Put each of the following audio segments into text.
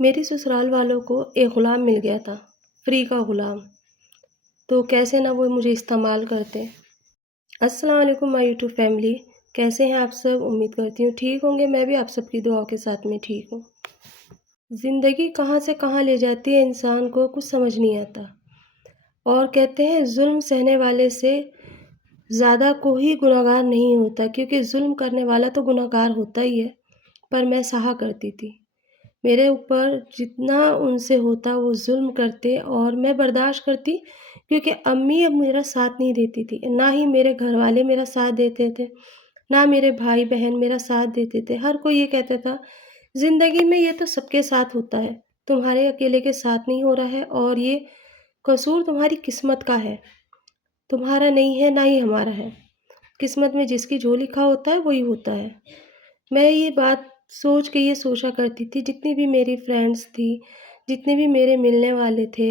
میری سسرال والوں کو ایک غلام مل گیا تھا، فری کا غلام، تو کیسے نہ وہ مجھے استعمال کرتے۔ السلام علیکم مائی یوٹیوب فیملی، کیسے ہیں آپ سب؟ امید کرتی ہوں ٹھیک ہوں گے، میں بھی آپ سب کی دعاؤں کے ساتھ میں ٹھیک ہوں۔ زندگی کہاں سے کہاں لے جاتی ہے انسان کو کچھ سمجھ نہیں آتا، اور کہتے ہیں ظلم سہنے والے سے زیادہ کوئی گنہگار نہیں ہوتا، کیونکہ ظلم کرنے والا تو گنہگار ہوتا ہی ہے، پر میں سہا کرتی تھی۔ میرے اوپر جتنا ان سے ہوتا وہ ظلم کرتے اور میں برداشت کرتی، کیونکہ امی اب میرا ساتھ نہیں دیتی تھی، نہ ہی میرے گھر والے میرا ساتھ دیتے تھے، نہ میرے بھائی بہن میرا ساتھ دیتے تھے۔ ہر کوئی یہ کہتا تھا زندگی میں یہ تو سب کے ساتھ ہوتا ہے، تمہارے اکیلے کے ساتھ نہیں ہو رہا ہے، اور یہ قصور تمہاری قسمت کا ہے، تمہارا نہیں ہے نہ ہی ہمارا ہے، قسمت میں جس کی جو لکھا ہوتا ہے وہی ہوتا ہے۔ میں یہ بات سوچ کے یہ سوچا کرتی تھی، جتنی بھی میری فرینڈس تھی، جتنے بھی میرے ملنے والے تھے،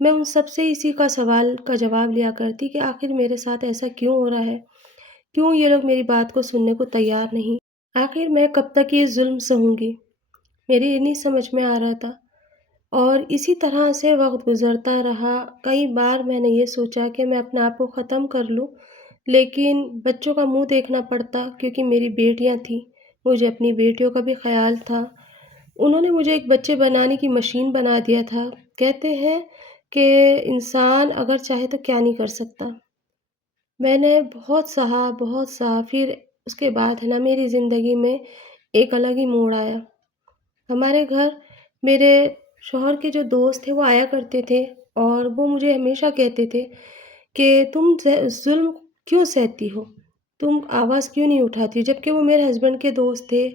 میں ان سب سے اسی کا سوال کا جواب لیا کرتی کہ آخر میرے ساتھ ایسا کیوں ہو رہا ہے، کیوں یہ لوگ میری بات کو سننے کو تیار نہیں، آخر میں کب تک یہ ظلم سہوں گی، میری یہ نہیں سمجھ میں آ رہا تھا۔ اور اسی طرح سے وقت گزرتا رہا، کئی بار میں نے یہ سوچا کہ میں اپنے آپ کو ختم کر لوں، لیکن بچوں کا منہ دیکھنا پڑتا، کیونکہ میری بیٹیاں تھیں، مجھے اپنی بیٹیوں کا بھی خیال تھا۔ انہوں نے مجھے ایک بچے بنانے کی مشین بنا دیا تھا۔ کہتے ہیں کہ انسان اگر چاہے تو کیا نہیں کر سکتا۔ میں نے بہت سہا، پھر اس کے بعد ہے نا میری زندگی میں ایک الگ ہی موڑ آیا۔ ہمارے گھر میرے شوہر کے جو دوست تھے وہ آیا کرتے تھے، اور وہ مجھے ہمیشہ کہتے تھے کہ تم ظلم کیوں سہتی ہو، تم آواز کیوں نہیں اٹھاتی، جبکہ وہ میرے ہسبینڈ کے دوست تھے،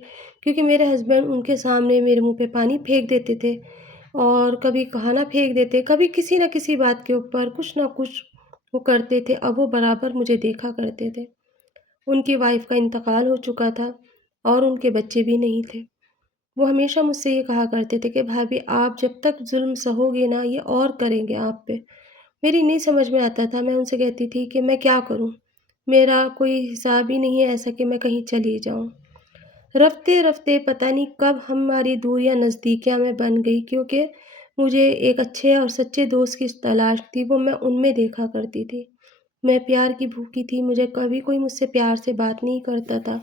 کیونکہ میرے ہسبینڈ ان کے سامنے میرے منہ پہ پانی پھینک دیتے تھے، اور کبھی کھانا پھینک دیتے، کبھی کسی نہ کسی بات کے اوپر کچھ نہ کچھ وہ کرتے تھے، اب وہ برابر مجھے دیکھا کرتے تھے۔ ان کی وائف کا انتقال ہو چکا تھا، اور ان کے بچے بھی نہیں تھے۔ وہ ہمیشہ مجھ سے یہ کہا کرتے تھے کہ بھابھی آپ جب تک ظلم سہو گے نا یہ اور کریں گے آپ پہ۔ میری نہیں سمجھ میں آتا تھا، میں ان سے کہتی تھی کہ میں کیا کروں، میرا کوئی حساب ہی نہیں ہے ایسا کہ میں کہیں چلی جاؤں۔ رفتے رفتے پتہ نہیں کب ہماری دوریاں نزدیکیاں میں بن گئی، کیونکہ مجھے ایک اچھے اور سچے دوست کی تلاش تھی، وہ میں ان میں دیکھا کرتی تھی۔ میں پیار کی بھوکی تھی، مجھے کبھی کوئی مجھ سے پیار سے بات نہیں کرتا تھا،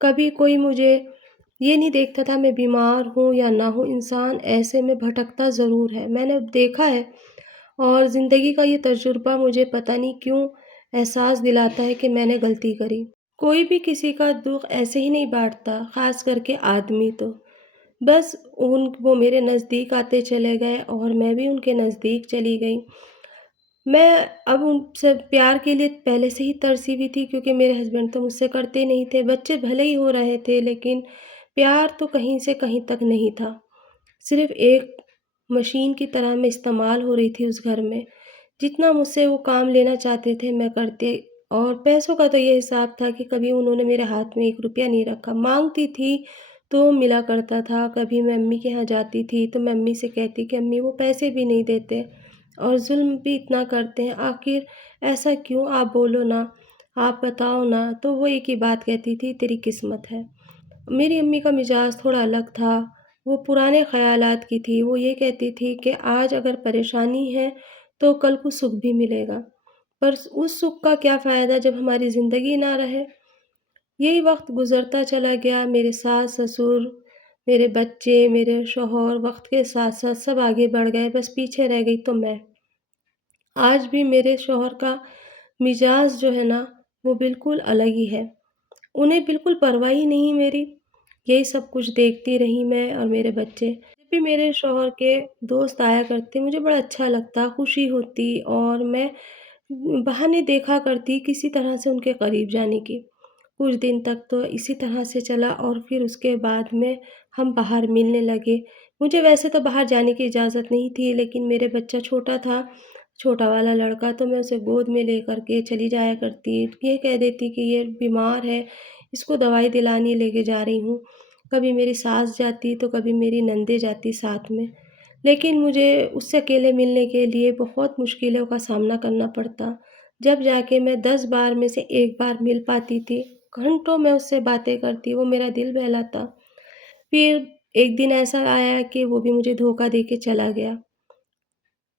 کبھی کوئی مجھے یہ نہیں دیکھتا تھا میں بیمار ہوں یا نہ ہوں، انسان ایسے میں بھٹکتا ضرور ہے، میں نے دیکھا ہے، اور زندگی کا یہ تجربہ مجھے پتہ نہیں کیوں احساس دلاتا ہے کہ میں نے غلطی کری۔ کوئی بھی کسی کا دکھ ایسے ہی نہیں بانٹتا، خاص کر کے آدمی تو بس وہ میرے نزدیک آتے چلے گئے اور میں بھی ان کے نزدیک چلی گئی۔ میں اب ان سے پیار کے لیے پہلے سے ہی ترسی ہوئی تھی، کیونکہ میرے ہسبینڈ تو مجھ سے کرتے نہیں تھے، بچے بھلے ہی ہو رہے تھے لیکن پیار تو کہیں سے کہیں تک نہیں تھا، صرف ایک مشین کی طرح میں استعمال ہو رہی تھی اس گھر میں۔ جتنا مجھ سے وہ کام لینا چاہتے تھے میں کرتے، اور پیسوں کا تو یہ حساب تھا کہ کبھی انہوں نے میرے ہاتھ میں 1 روپیہ نہیں رکھا، مانگتی تھی تو ملا کرتا تھا، کبھی میں امی کے ہاں جاتی تھی تو میں امی سے کہتی کہ امی وہ پیسے بھی نہیں دیتے اور ظلم بھی اتنا کرتے ہیں، آخر ایسا کیوں، آپ بولو نا، آپ بتاؤ نا، تو وہ ایک ہی بات کہتی تھی تیری قسمت ہے۔ میری امی کا مزاج تھوڑا الگ تھا، وہ پرانے خیالات کی تھی، وہ یہ کہتی تھی کہ آج اگر پریشانی ہے تو کل کو سکھ بھی ملے گا، پر اس سکھ کا کیا فائدہ جب ہماری زندگی نہ رہے۔ یہی وقت گزرتا چلا گیا، میرے ساس سسر، میرے بچے، میرے شوہر وقت کے ساتھ ساتھ سب آگے بڑھ گئے، بس پیچھے رہ گئی تو میں۔ آج بھی میرے شوہر کا مزاج جو ہے نا وہ بالکل الگ ہی ہے، انہیں بالکل پرواہ ہی نہیں میری، یہی سب کچھ دیکھتی رہی میں اور میرے بچے۔ جب بھی میرے شوہر کے دوست آیا کرتے مجھے بڑا اچھا لگتا، خوشی ہوتی، اور میں بہانے دیکھا کرتی کسی طرح سے ان کے قریب جانے کی۔ کچھ دن تک تو اسی طرح سے چلا، اور پھر اس کے بعد میں ہم باہر ملنے لگے۔ مجھے ویسے تو باہر جانے کی اجازت نہیں تھی، لیکن میرے بچہ چھوٹا تھا، چھوٹا والا لڑکا، تو میں اسے گود میں لے کر کے چلی جایا کرتی، یہ کہہ دیتی کہ یہ بیمار ہے، اس کو دوائی دلانے لے کے جا رہی ہوں۔ کبھی میری ساس جاتی تو کبھی میری نندیں جاتی ساتھ میں، لیکن مجھے اس سے اکیلے ملنے کے لیے بہت مشکلوں کا سامنا کرنا پڑتا، جب جا کے میں 10 بار میں سے 1 بار مل پاتی تھی۔ گھنٹوں میں اس سے باتیں کرتی، وہ میرا دل بہلاتا۔ پھر ایک دن ایسا آیا کہ وہ بھی مجھے دھوکہ دے کے چلا گیا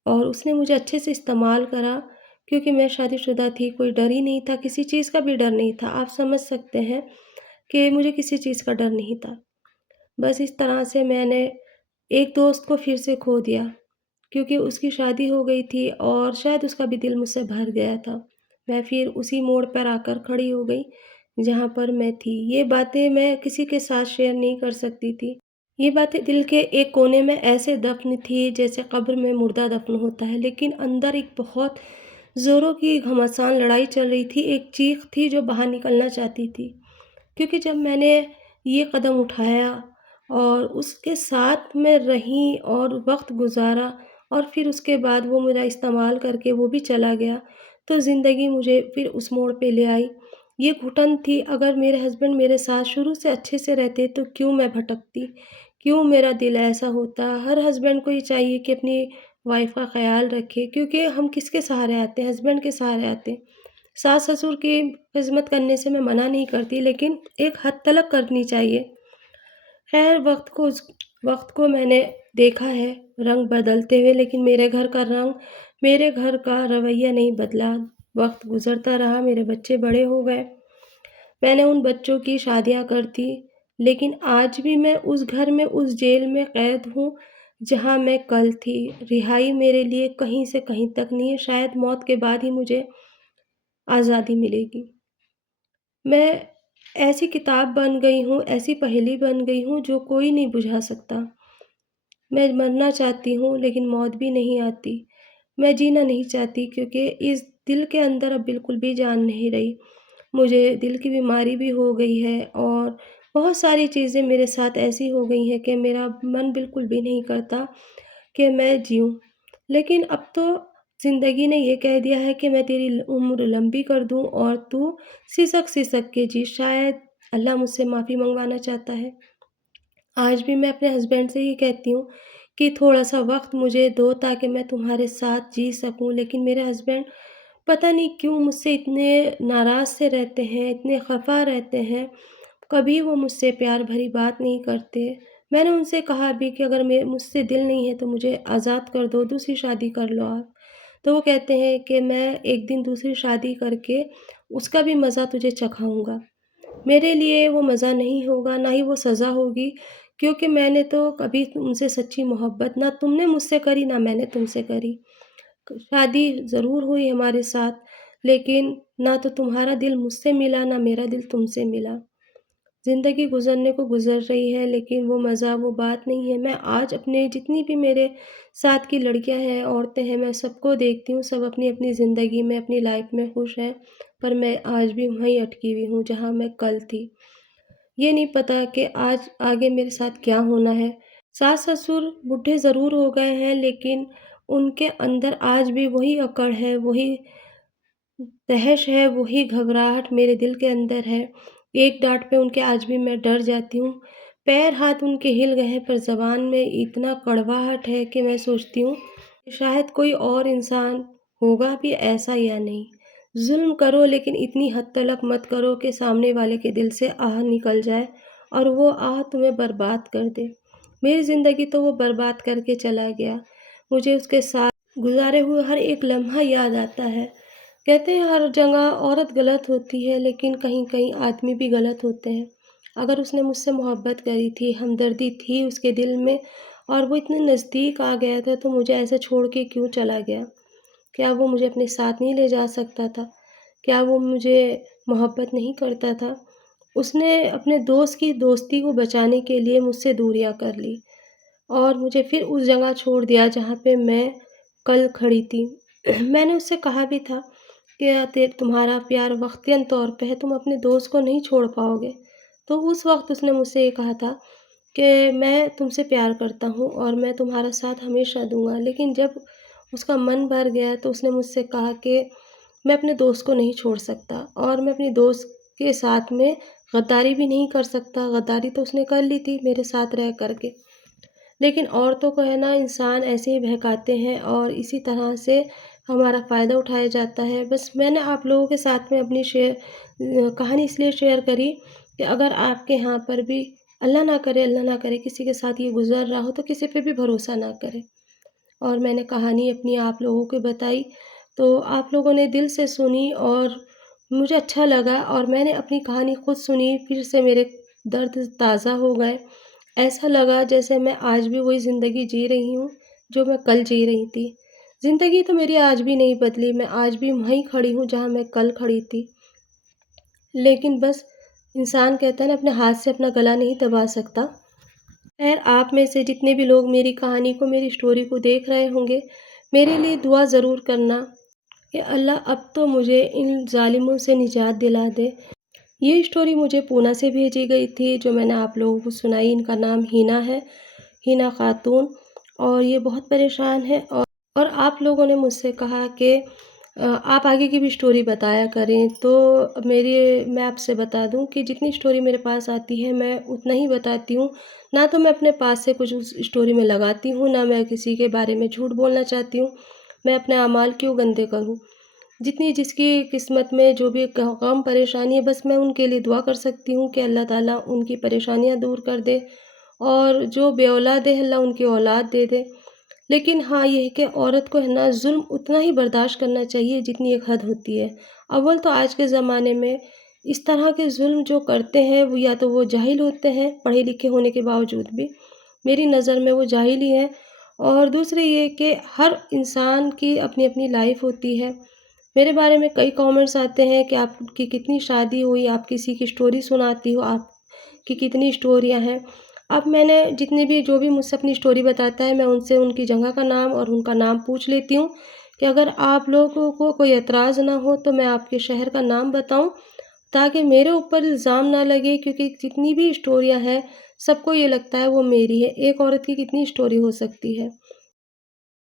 اور اس نے مجھے اچھے سے استعمال کرا کیونکہ میں شادی شدہ تھی، کوئی ڈر ہی نہیں تھا، کسی چیز کا بھی ڈر نہیں تھا۔ آپ سمجھ سکتے ہیں کہ مجھے کسی چیز کا ڈر نہیں تھا۔ بس اس طرح سے میں نے ایک دوست کو پھر سے کھو دیا کیونکہ اس کی شادی ہو گئی تھی اور شاید اس کا بھی دل مجھ سے بھر گیا تھا۔ میں پھر اسی موڑ پر آ کر کھڑی ہو گئی جہاں پر میں تھی۔ یہ باتیں میں کسی کے ساتھ شیئر نہیں کر سکتی تھی۔ یہ باتیں دل کے ایک کونے میں ایسے دفن تھی جیسے قبر میں مردہ دفن ہوتا ہے، لیکن اندر ایک بہت زوروں کی گھمسان لڑائی چل رہی تھی، ایک چیخ تھی جو باہر نکلنا چاہتی تھی۔ کیونکہ جب میں نے یہ قدم اٹھایا اور اس کے ساتھ میں رہی اور وقت گزارا اور پھر اس کے بعد وہ میرا استعمال کر کے وہ بھی چلا گیا، تو زندگی مجھے پھر اس موڑ پہ لے آئی۔ یہ گھٹن تھی، اگر میرے ہسبینڈ میرے ساتھ شروع سے اچھے سے رہتے تو کیوں میں بھٹکتی، کیوں میرا دل ایسا ہوتا۔ ہر ہسبینڈ کو یہ چاہیے کہ اپنی وائف کا خیال رکھے، کیونکہ ہم کس کے سہارے آتے ہیں؟ ہسبینڈ کے سہارے آتے ہیں۔ ساس سسر کی خدمت کرنے سے میں منع نہیں کرتی، لیکن ایک حد تلک کرنی چاہیے۔ خیر وقت کو میں نے دیکھا ہے رنگ بدلتے ہوئے، لیکن میرے گھر کا رویہ نہیں بدلا۔ وقت گزرتا رہا، میرے بچے بڑے ہو گئے، میں نے ان بچوں کی شادیاں کر دی، لیکن آج بھی میں اس گھر میں، اس جیل میں قید ہوں جہاں میں کل تھی۔ رہائی میرے لیے کہیں سے کہیں تک نہیں ہے، شاید موت کے بعد ہی مجھے آزادی ملے گی۔ میں ایسی کتاب بن گئی ہوں، ایسی پہیلی بن گئی ہوں جو کوئی نہیں بجھا سکتا۔ میں مرنا چاہتی ہوں لیکن موت بھی نہیں آتی۔ میں جینا نہیں چاہتی کیونکہ اس دل کے اندر اب بالکل بھی جان نہیں رہی۔ مجھے دل کی بیماری بھی ہو گئی ہے اور بہت ساری چیزیں میرے ساتھ ایسی ہو گئی ہیں کہ میرا من بالکل بھی نہیں کرتا کہ میں جیوں۔ لیکن اب تو زندگی نے یہ کہہ دیا ہے کہ میں تیری عمر لمبی کر دوں اور تو سسک کے جی۔ شاید اللہ مجھ سے معافی منگوانا چاہتا ہے۔ آج بھی میں اپنے ہسبینڈ سے یہ کہتی ہوں کہ تھوڑا سا وقت مجھے دو تاکہ میں تمہارے ساتھ جی سکوں، لیکن میرے ہسبینڈ پتہ نہیں کیوں مجھ سے اتنے ناراض سے رہتے ہیں، اتنے خفا رہتے ہیں، کبھی وہ مجھ سے پیار بھری بات نہیں کرتے۔ میں نے ان سے کہا بھی کہ اگر مجھ سے دل نہیں ہے تو مجھے آزاد کر دو، دوسری شادی کر لو آپ۔ تو وہ کہتے ہیں کہ میں ایک دن دوسری شادی کر کے اس کا بھی مزہ تجھے چکھاؤں گا۔ میرے لیے وہ مزہ نہیں ہوگا، نہ ہی وہ سزا ہوگی، کیونکہ میں نے تو کبھی ان سے سچی محبت نہ تم نے مجھ سے کری، نہ میں نے تم سے کری۔ شادی ضرور ہوئی ہمارے ساتھ، لیکن نہ تو تمہارا دل مجھ سے ملا، نہ میرا دل تم سے ملا۔ زندگی گزرنے کو گزر رہی ہے، لیکن وہ مزہ، وہ بات نہیں ہے۔ میں آج اپنے جتنی بھی میرے ساتھ کی لڑکیاں ہیں، عورتیں ہیں، میں سب کو دیکھتی ہوں، سب اپنی اپنی زندگی میں، اپنی لائف میں خوش ہیں، پر میں آج بھی وہیں اٹکی ہوئی ہوں جہاں میں کل تھی۔ یہ نہیں پتہ کہ آج آگے میرے ساتھ کیا ہونا ہے۔ ساس سسر بوڑھے ضرور ہو گئے ہیں، لیکن ان کے اندر آج بھی وہی اکڑ ہے، وہی تہش ہے، وہی گھبراہٹ میرے دل کے اندر ہے۔ ایک ڈانٹ پہ ان کے آج بھی میں ڈر جاتی ہوں۔ پیر ہاتھ ان کے ہل گئے ہیں، پر زبان میں اتنا کڑواہٹ ہے کہ میں سوچتی ہوں کہ شاید کوئی اور انسان ہوگا بھی ایسا یا نہیں۔ ظلم کرو لیکن اتنی حد تلک مت کرو کہ سامنے والے کے دل سے آہ نکل جائے اور وہ آہ تمہیں برباد کر دے۔ میری زندگی تو وہ برباد کر کے چلا گیا۔ مجھے اس کے ساتھ گزارے ہوئے ہر ایک لمحہ یاد آتا ہے۔ کہتے ہیں ہر جگہ عورت غلط ہوتی ہے، لیکن کہیں کہیں آدمی بھی غلط ہوتے ہیں۔ اگر اس نے مجھ سے محبت کری تھی، ہمدردی تھی اس کے دل میں اور وہ اتنے نزدیک آ گیا تھا، تو مجھے ایسے چھوڑ کے کیوں چلا گیا؟ کیا وہ مجھے اپنے ساتھ نہیں لے جا سکتا تھا؟ کیا وہ مجھے محبت نہیں کرتا تھا؟ اس نے اپنے دوست کی دوستی کو بچانے کے لیے مجھ سے دوریاں کر لی اور مجھے پھر اس جگہ چھوڑ دیا جہاں پہ میں کل کھڑی تھی۔ میں نے اس سے کہا بھی تھا کہ تمہارا پیار وقتاً طور پہ ہے، تم اپنے دوست کو نہیں چھوڑ پاؤ گے۔ تو اس وقت اس نے مجھ سے یہ کہا تھا کہ میں تم سے پیار کرتا ہوں اور میں تمہارا ساتھ ہمیشہ دوں گا، لیکن جب اس کا من بھر گیا تو اس نے مجھ سے کہا کہ میں اپنے دوست کو نہیں چھوڑ سکتا اور میں اپنی دوست کے ساتھ میں غداری بھی نہیں کر سکتا۔ غداری تو اس نے کر لی تھی میرے ساتھ رہ کر کے، لیکن عورتوں کو ہے نا، انسان ایسے ہی بہکاتے ہیں اور اسی طرح سے ہمارا فائدہ اٹھایا جاتا ہے۔ بس میں نے آپ لوگوں کے ساتھ میں اپنی کہانی اس لیے شیئر کری کہ اگر آپ کے یہاں پر بھی اللہ نہ کرے کسی کے ساتھ یہ گزر رہا ہو تو کسی پہ بھی بھروسہ نہ کرے۔ اور میں نے کہانی اپنی آپ لوگوں کو بتائی، تو آپ لوگوں نے دل سے سنی اور مجھے اچھا لگا، اور میں نے اپنی کہانی خود سنی، پھر سے میرے درد تازہ ہو گئے۔ ایسا لگا جیسے میں آج بھی وہی زندگی جی رہی ہوں جو میں کل جی رہی تھی۔ زندگی تو میری آج بھی نہیں بدلی، میں آج بھی وہیں کھڑی ہوں جہاں میں کل کھڑی تھی، لیکن بس انسان کہتا ہے نا اپنے ہاتھ سے اپنا گلا نہیں دبا سکتا۔ خیر، آپ میں سے جتنے بھی لوگ میری کہانی کو، میری اسٹوری کو دیکھ رہے ہوں گے، میرے لیے دعا ضرور کرنا کہ اللہ اب تو مجھے ان ظالموں سے نجات دلا دے۔ یہ اسٹوری مجھے پونا سے بھیجی گئی تھی، جو میں نے آپ لوگوں کو سنائی۔ ان کا نام ہینا ہے، ہینا خاتون، اور یہ بہت پریشان ہے، اور آپ لوگوں نے مجھ سے کہا کہ آپ آگے کی بھی اسٹوری بتایا کریں، تو میں آپ سے بتا دوں کہ جتنی اسٹوری میرے پاس آتی ہے میں اتنا ہی بتاتی ہوں۔ نہ تو میں اپنے پاس سے کچھ اس اسٹوری میں لگاتی ہوں، نہ میں کسی کے بارے میں جھوٹ بولنا چاہتی ہوں۔ میں اپنے اعمال کیوں گندے کروں؟ جتنی جس کی قسمت میں جو بھی غم پریشانی ہے، بس میں ان کے لیے دعا کر سکتی ہوں کہ اللہ تعالیٰ ان کی پریشانیاں دور کر دے، اور جو بے اولاد ہے اللہ ان کی اولاد دے دے۔ لیکن ہاں، یہ ہے کہ عورت کو ہے نا ظلم اتنا ہی برداشت کرنا چاہیے جتنی ایک حد ہوتی ہے۔ اول تو آج کے زمانے میں اس طرح کے ظلم جو کرتے ہیں وہ یا تو وہ جاہل ہوتے ہیں، پڑھے لکھے ہونے کے باوجود بھی، میری نظر میں وہ جاہل ہی ہیں، اور دوسرے یہ کہ ہر انسان کی اپنی اپنی لائف ہوتی ہے۔ میرے بارے میں کئی کامنٹس آتے ہیں کہ آپ کی کتنی شادی ہوئی، آپ کسی کی اسٹوری سناتی ہو، آپ کی کتنی اسٹوریاں ہیں۔ اب میں نے جتنے بھی جو بھی مجھ سے اپنی اسٹوری بتاتا ہے، میں ان سے ان کی جگہ کا نام اور ان کا نام پوچھ لیتی ہوں کہ اگر آپ لوگوں کو کوئی اعتراض نہ ہو تو میں آپ کے شہر کا نام بتاؤں، تاکہ میرے اوپر الزام نہ لگے، کیونکہ جتنی بھی اسٹوریاں ہیں سب کو یہ لگتا ہے وہ میری ہے۔ ایک عورت کی کتنی اسٹوری ہو سکتی ہے؟